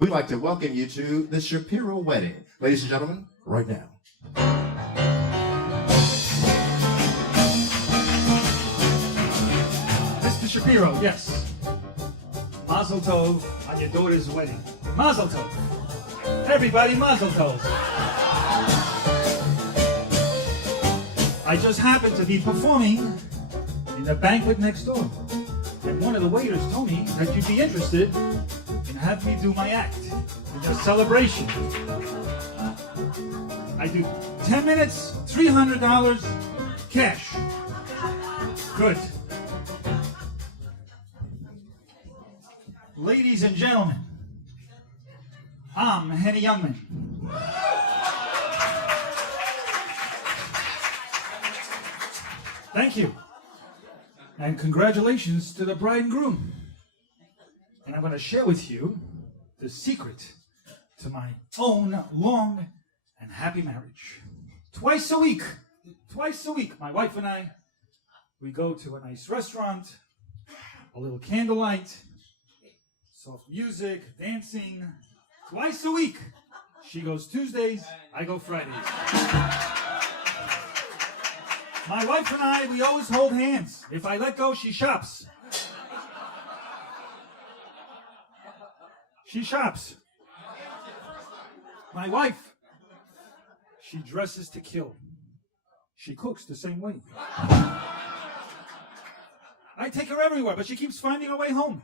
We'd like to welcome you to the Shapiro wedding. Ladies and gentlemen, right now. Mr. Shapiro, yes. Mazel tov on your daughter's wedding. Mazel tov. Everybody, mazel tov. I just happened to be performing in the banquet next door. And one of the waiters told me that you'd be interested in having me do my act in your celebration. I do 10 minutes, $300 cash. Good. Ladies and gentlemen, I'm HENNY Youngman. Thank you. And congratulations to the bride and groom. And I'm going to share with you the secret to my own long and happy marriage. Twice a week, my wife and I, we go to a nice restaurant, a little candlelight, soft music, dancing. Twice a week. She goes Tuesdays, I go Fridays. My wife and I, we always hold hands. If I let go, she shops. She shops. My wife, she dresses to kill. She cooks the same way. I take her everywhere, but she keeps finding her way home.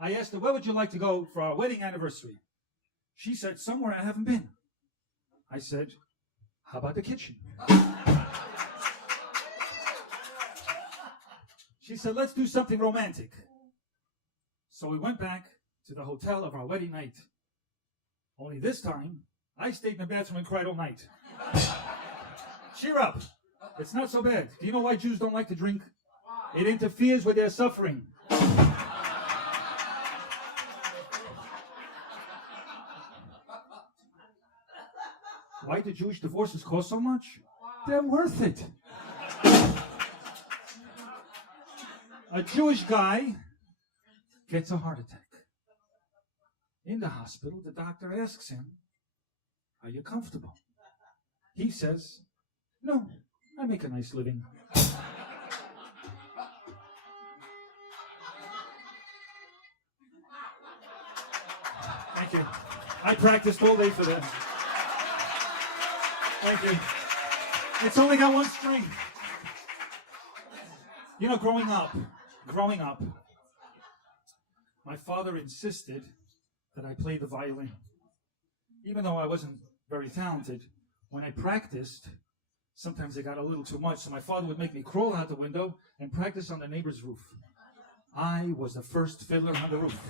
I asked her, where would you like to go for our wedding anniversary? She said, somewhere I haven't been. I said, how about the kitchen? She said, let's do something romantic. So we went back to the hotel of our wedding night. Only this time, I stayed in the bathroom and cried all night. Cheer up. It's not so bad. Do you know why Jews don't like to drink? It interferes with their suffering. Why do Jewish divorces cost so much? They're worth it. A Jewish guy gets a heart attack. In the hospital, the doctor asks him, are you comfortable? He says, no, I make a nice living. Thank you. I practiced all day for that. Thank you. It's only got one string. You know, growing up, my father insisted that I play the violin. Even though I wasn't very talented, when I practiced, sometimes it got a little too much, so my father would make me crawl out the window and practice on the neighbor's roof. I was the first fiddler on the roof.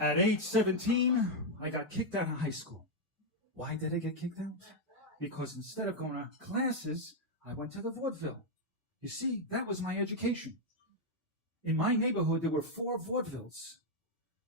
At age 17, I got kicked out of high school. Why did I get kicked out? Because instead of going to classes, I went to the vaudeville. You see, that was my education. In my neighborhood, there were 4 vaudevilles.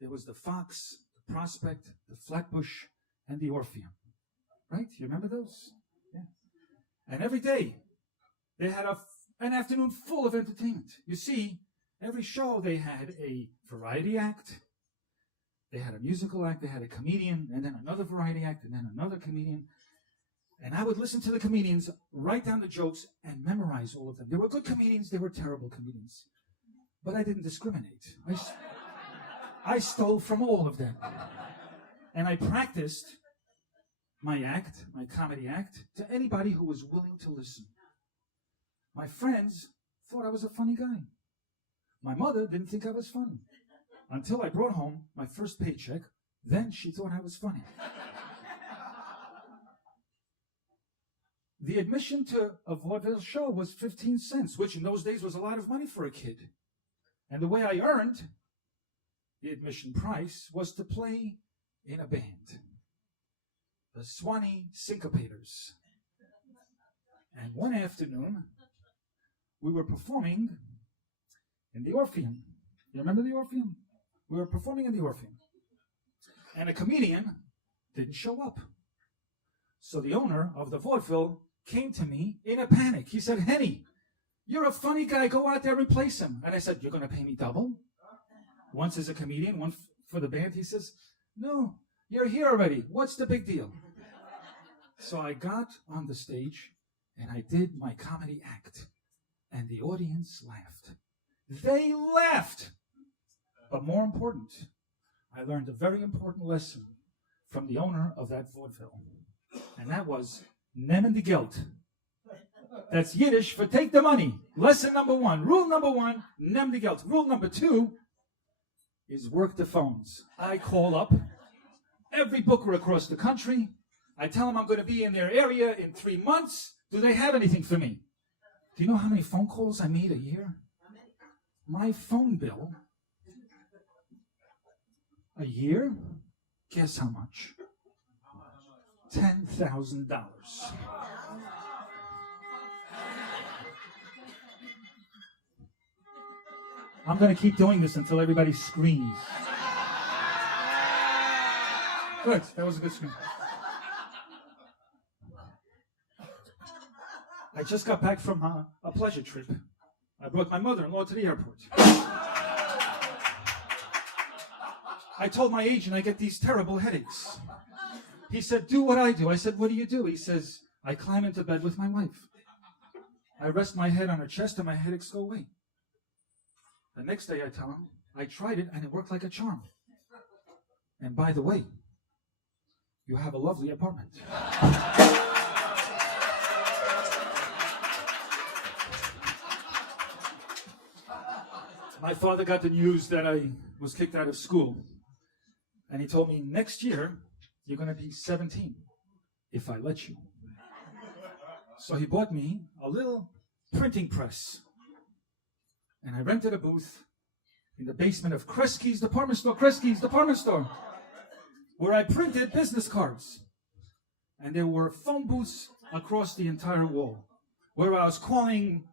There was the Fox, the Prospect, the Flatbush, and the Orpheum. Right? You remember those? Yeah. And every day, they had an afternoon full of entertainment. You see, every show they had a variety act, they had a musical act, they had a comedian, and then another variety act, and then another comedian. And I would listen to the comedians, write down the jokes, and memorize all of them. There were good comedians, there were terrible comedians. But I didn't discriminate. I stole from all of them. And I practiced my act, my comedy act, to anybody who was willing to listen. My friends thought I was a funny guy. My mother didn't think I was funny. Until I brought home my first paycheck, then she thought I was funny. The admission to a vaudeville show was 15 cents, which in those days was a lot of money for a kid. And the way I earned the admission price was to play in a band, the Swanee Syncopators. And one afternoon, we were performing in the Orpheum. You remember the Orpheum? We were performing in the Orpheum. And a comedian didn't show up. So the owner of the vaudeville came to me in a panic. He said, Henny, You're a funny guy. Go out there and replace him. And I said, you're going to pay me double? Once as a comedian, one for the band. He says, no, you're here already. What's the big deal? So I got on the stage and I did my comedy act. And the audience laughed. They laughed. But more important, I learned a very important lesson from the owner of that vaudeville. And that was, nemen de geld. That's Yiddish for take the money. Lesson number one. Rule number one, nemen de geld. Rule number two is work the phones. I call up every booker across the country. I tell them I'm going to be in their area in 3 months. Do they have anything for me? Do you know how many phone calls I made a year? My phone bill, a year, guess how much? $10,000. I'm going to keep doing this until everybody screams. Good, that was a good scream. I just got back from a pleasure trip. I brought my mother-in-law to the airport. I told my agent I get these terrible headaches. He said, do what I do. I said, what do you do? He says, I climb into bed with my wife. I rest my head on her chest and my headaches go away. The next day I tell him, I tried it and it worked like a charm. And by the way, you have a lovely apartment. My father got the news that I was kicked out of school. And he told me, next year, you're going to be 17, if I let you. So he bought me a little printing press. And I rented a booth in the basement of Kresge's department store, where I printed business cards. And there were phone booths across the entire wall, where I was calling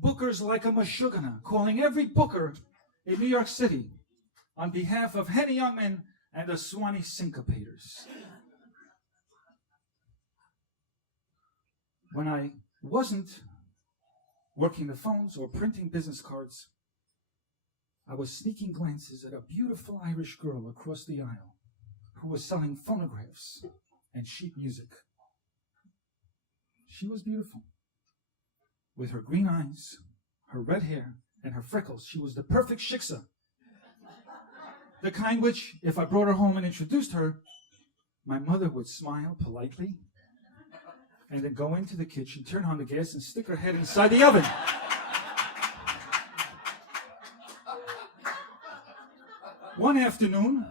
bookers like a mashugana, calling every booker in New York City on behalf of HENNY Young Men and the Swanee Syncopators. When I wasn't working the phones or printing business cards, I was sneaking glances at a beautiful Irish girl across the aisle who was selling phonographs and sheet music. She was beautiful. With her green eyes, her red hair, and her freckles, she was the perfect shiksa. The kind which, if I brought her home and introduced her, my mother would smile politely and then go into the kitchen, turn on the gas, and stick her head inside the oven. One afternoon,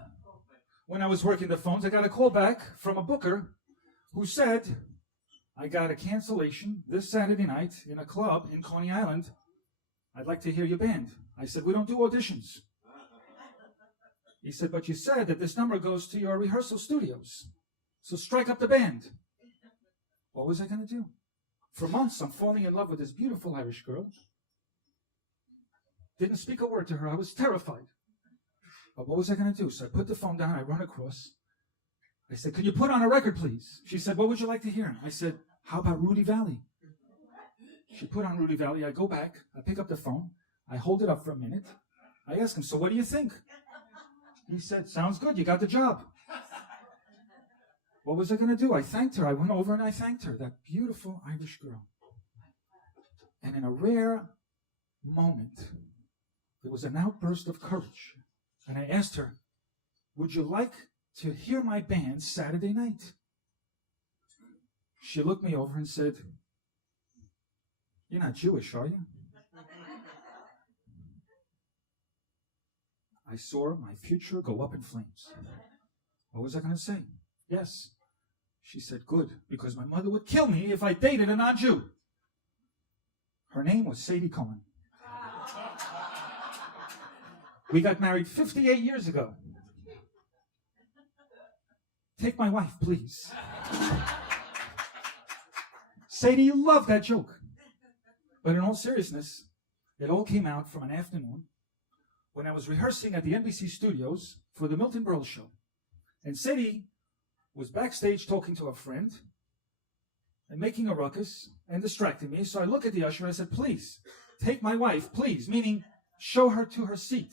when I was working the phones, I got a call back from a booker who said, I got a cancellation this Saturday night in a club in Coney Island. I'd like to hear your band. I said, we don't do auditions. He said, but you said that this number goes to your rehearsal studios. So strike up the band. What was I going to do? For months, I'm falling in love with this beautiful Irish girl. Didn't speak a word to her. I was terrified. But what was I going to do? So I put the phone down. I run across. I said, can you put on a record, please? She said, what would you like to hear? I said, how about Rudy Valley? She put on Rudy Valley. I go back. I pick up the phone. I hold it up for a minute. I ask him, so what do you think? He said, sounds good. You got the job. What was I going to do? I thanked her. I went over and I thanked her, that beautiful Irish girl. And in a rare moment, there was an outburst of courage. And I asked her, would you like to hear my band Saturday night? She looked me over and said, you're not Jewish, are you? I saw my future go up in flames. What was I going to say? Yes. She said, good, because my mother would kill me if I dated a non-Jew. Her name was Sadie Cohen. We got married 58 years ago. Take my wife, please. Sadie loved that joke. But in all seriousness, it all came out from an afternoon when I was rehearsing at the NBC studios for the Milton Berle show. And Sadie was backstage talking to a friend. and making a ruckus and distracting me. So I look at the usher and I said, please, take my wife, please, meaning show her to her seat.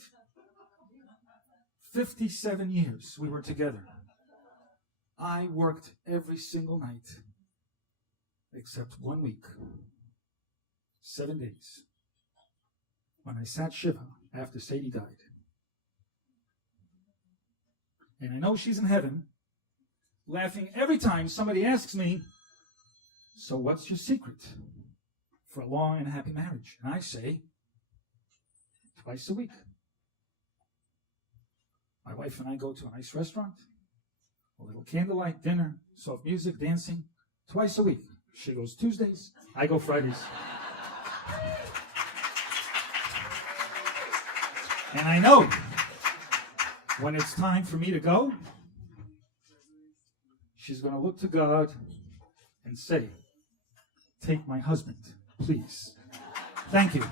57 years we were together. I worked every single night except 1 week, 7 days, when I sat Shiva after Sadie died. And I know she's in heaven, laughing every time somebody asks me, so what's your secret for a long and happy marriage? And I say, twice a week. My wife and I go to a nice restaurant, a little candlelight dinner, soft music, dancing, twice a week. She goes Tuesdays, I go Fridays. And I know when it's time for me to go, she's going to look to God and say, take my husband, please. Thank you.